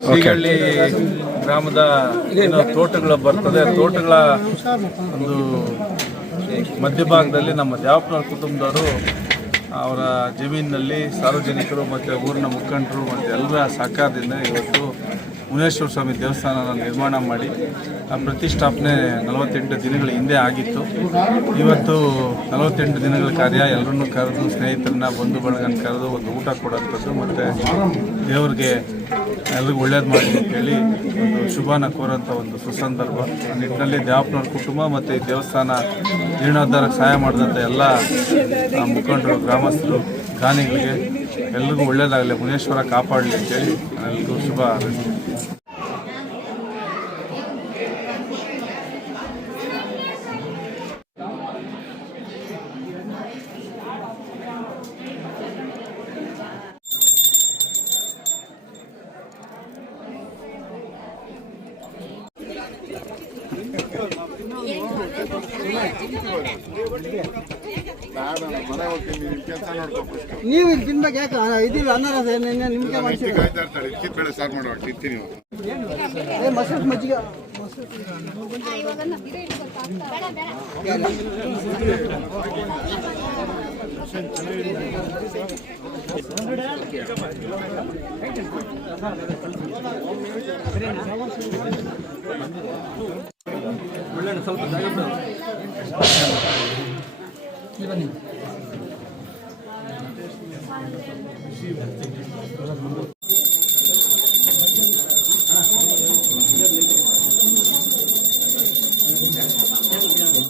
ಶ್ರೀಗಳ್ಳಿ ಗ್ರಾಮದ ಏನು ತೋಟಗಳು ಬರ್ತದೆ, ತೋಟಗಳ ಒಂದು ಮಧ್ಯಭಾಗದಲ್ಲಿ ನಮ್ಮ ದ್ಯಾವಪ್ಪನವ್ರ ಕುಟುಂಬದವರು ಅವರ ಜಮೀನಿನಲ್ಲಿ ಸಾರ್ವಜನಿಕರು ಮತ್ತು ಊರಿನ ಮುಖಂಡರು ಮತ್ತು ಎಲ್ಲರ ಸಹಕಾರದಿಂದ ಇವತ್ತು ಮುನೇಶ್ವರ ಸ್ವಾಮಿ ದೇವಸ್ಥಾನ ನಿರ್ಮಾಣ ಮಾಡಿ ಆ ಪ್ರತಿಷ್ಠಾಪನೆ 48 ದಿನಗಳ ಹಿಂದೆ ಆಗಿತ್ತು. ಇವತ್ತು 48 ದಿನಗಳ ಕಾರ್ಯ ಎಲ್ಲರನ್ನೂ ಕರೆದು, ಸ್ನೇಹಿತರನ್ನ, ಬಂಧು ಬಳಗನ ಕರೆದು ಒಂದು ಊಟ ಕೊಡೋಂಥದ್ದು ಮತ್ತು ದೇವ್ರಿಗೆ ಎಲ್ರಿಗೂ ಒಳ್ಳೇದು ಮಾಡಿ ಅಂತೇಳಿ ಒಂದು ಶುಭಾನ ಕೋರೋಂಥ ಒಂದು ಸುಸಂದರ್ಭ. ಆ ನಿಟ್ಟಿನಲ್ಲಿ ದ್ಯಾವಪ್ಪನವ್ರ ಕುಟುಂಬ ಮತ್ತು ಈ ದೇವಸ್ಥಾನ ಜೀರ್ಣೋದ್ಧಾರಕ್ಕೆ ಸಹಾಯ ಮಾಡಿದಂಥ ಎಲ್ಲ ಮುಖಂಡರು, ಗ್ರಾಮಸ್ಥರು, ದಾನಿಗಳಿಗೆ ಎಲ್ರಿಗೂ ಒಳ್ಳೇದಾಗಲಿ, ಮುನೇಶ್ವರ ಕಾಪಾಡಲಿ ಅಂತೇಳಿ ಎಲ್ರಿಗೂ ಶುಭ ಹಾರೈಸ್ತೀನಿ. ನೀವು ಇಲ್ಲಿ ತಿನ್ಬೇಕು, ಯಾಕೆ ಇದಿಲ್ಲ ಅನ್ನಾರ ನಿಮ್ಗೆ ಮಸೂರು ಮಜ್ಜಿಗೆ ಒಳ್ಳೆ ಸ್ವಲ್ಪ ಜಾಗ